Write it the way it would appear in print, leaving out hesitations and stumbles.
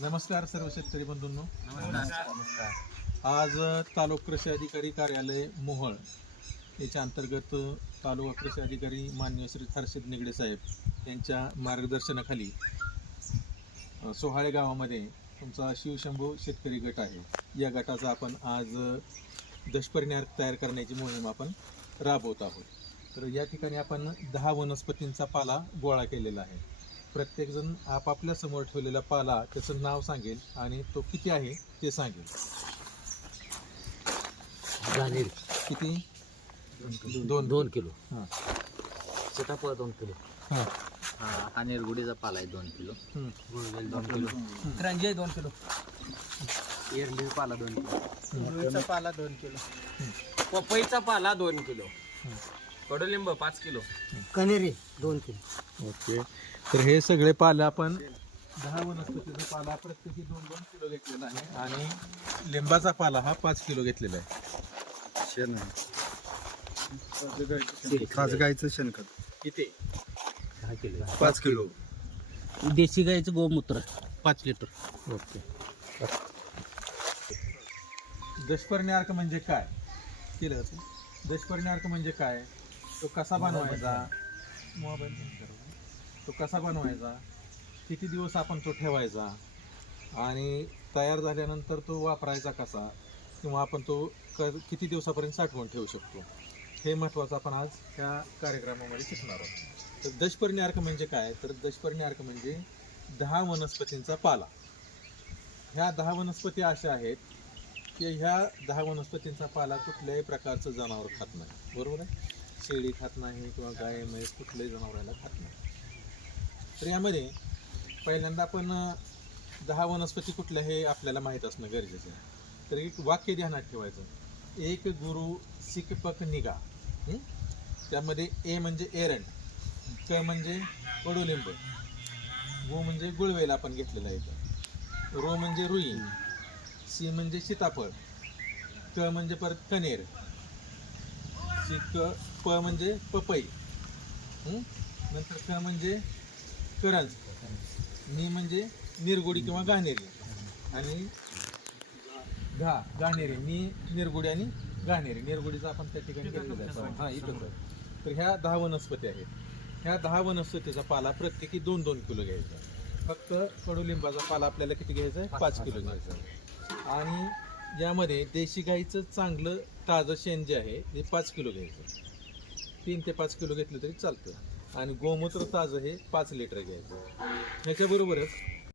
नमस्कार सर्व शेतकरी बंधूंनो. नमस्कार. आज तालुका कृषी अधिकारी कार्यालय मोहोळ याच्या अंतर्गत तालुका कृषी अधिकारी माननीय श्री हर्षद निगडे साहेब यांच्या मार्गदर्शनाखाली सोहाळे गावामध्ये तुमचा शिवशंभू शेतकरी गट आहे. या गटाचा आपण आज दशपर्णी अर्क तयार करण्याची मोहीम आपण राबवत आहोत. तर या ठिकाणी आपण 10 वनस्पतींचा पाला गोळा केलेला आहे. प्रत्येकजण आपापल्या समोर ठेवलेला पाला त्याचं नाव सांगेल आणि तो किती आहे ते सांगेल. जाणील किती? 2 किलो. हां सीताफळ 2 किलो. हां हा निरगुडीचा पाला आहे 2 किलो. गुळवेल 2 किलो. करंजी 2 किलो. एरली पाला 2 किलो. गुळवेलचा पाला 2 किलो. पपईचा पाला 2 किलो. कडुलिंब 5 किलो. कनेरी 2 किलो. ओके. तर हे सगळे पाला आपण 10 वनस्पतीचा पाला प्रत्येकी 2-2 किलो घेतलेला आहे आणि लिंबाचा पाला हा 5 किलो घेतलेला आहे. शेण खास गाईचं शेणखत किती? 6 किलो. 5 किलो. देशी गाईचं गोमूत्र 5 लिटर. ओके. दशपर्णी अर्क म्हणजे काय केलं जातं? दशपर्णी अर्क म्हणजे काय? तो कसा बनवायचा? तो कसा बनवायचा, किती दिवस आपण तो ठेवायचा आणि तयार झाल्यानंतर तो वापरायचा कसा, किंवा आपण तो किती दिवसापर्यंत साठवून ठेवू शकतो, हे महत्त्वाचं आपण आज ह्या कार्यक्रमामध्ये शिकणार आहोत. तर दशपर्णी अर्क म्हणजे काय? तर दशपर्णी अर्क म्हणजे 10 वनस्पतींचा पाला. ह्या 10 वनस्पती अशा आहेत की ह्या 10 वनस्पतींचा पाला कुठल्याही प्रकारचं जनावर खात नाही. बरोबर आहे? शेळी खात नाही किंवा गाय म्हैस कुठल्याही जनावराला खात नाही. तर यामध्ये पहिल्यांदा आपण 10 वनस्पती कुठल्या हे आपल्याला माहीत असणं गरजेचं आहे. तर एक वाक्य ध्यानात ठेवायचं. एक गुरु सिकपक निगा. त्यामध्ये ए म्हणजे एरंड, क म्हणजे कडुलिंब, गु म्हणजे गुळवेल आपण घेतलेला आहे, रो म्हणजे रुई, सी म्हणजे सीताफळ, क म्हणजे परत कनेर, प म्हणजे पपई, नंतर क म्हणजे करंज, नि म्हणजे निरगुडी किंवा घाणेरी, आणि घाणेरी, नि निरगुडी आणि घाणेरी. निरगुडीचा आपण त्या ठिकाणी केलेला आहे. हां, इथं. तर ह्या 10 वनस्पती आहेत. ह्या 10 वनस्पतीचा पाला प्रत्येकी 2-2 किलो घ्यायचा. फक्त कडुलिंबाचा पाला आपल्याला किती घ्यायचा आहे? 5 किलो घ्यायचा आहे. आणि यामध्ये देशी गाईचं चांगलं ताजं शेण जे आहे ते 5 किलो घ्यायचं. 3 ते 5 किलो घेतलं तरी चालतं. आणि गोमूत्र ताजं हे 5 लिटर घ्यायचं. ह्याच्याबरोबरच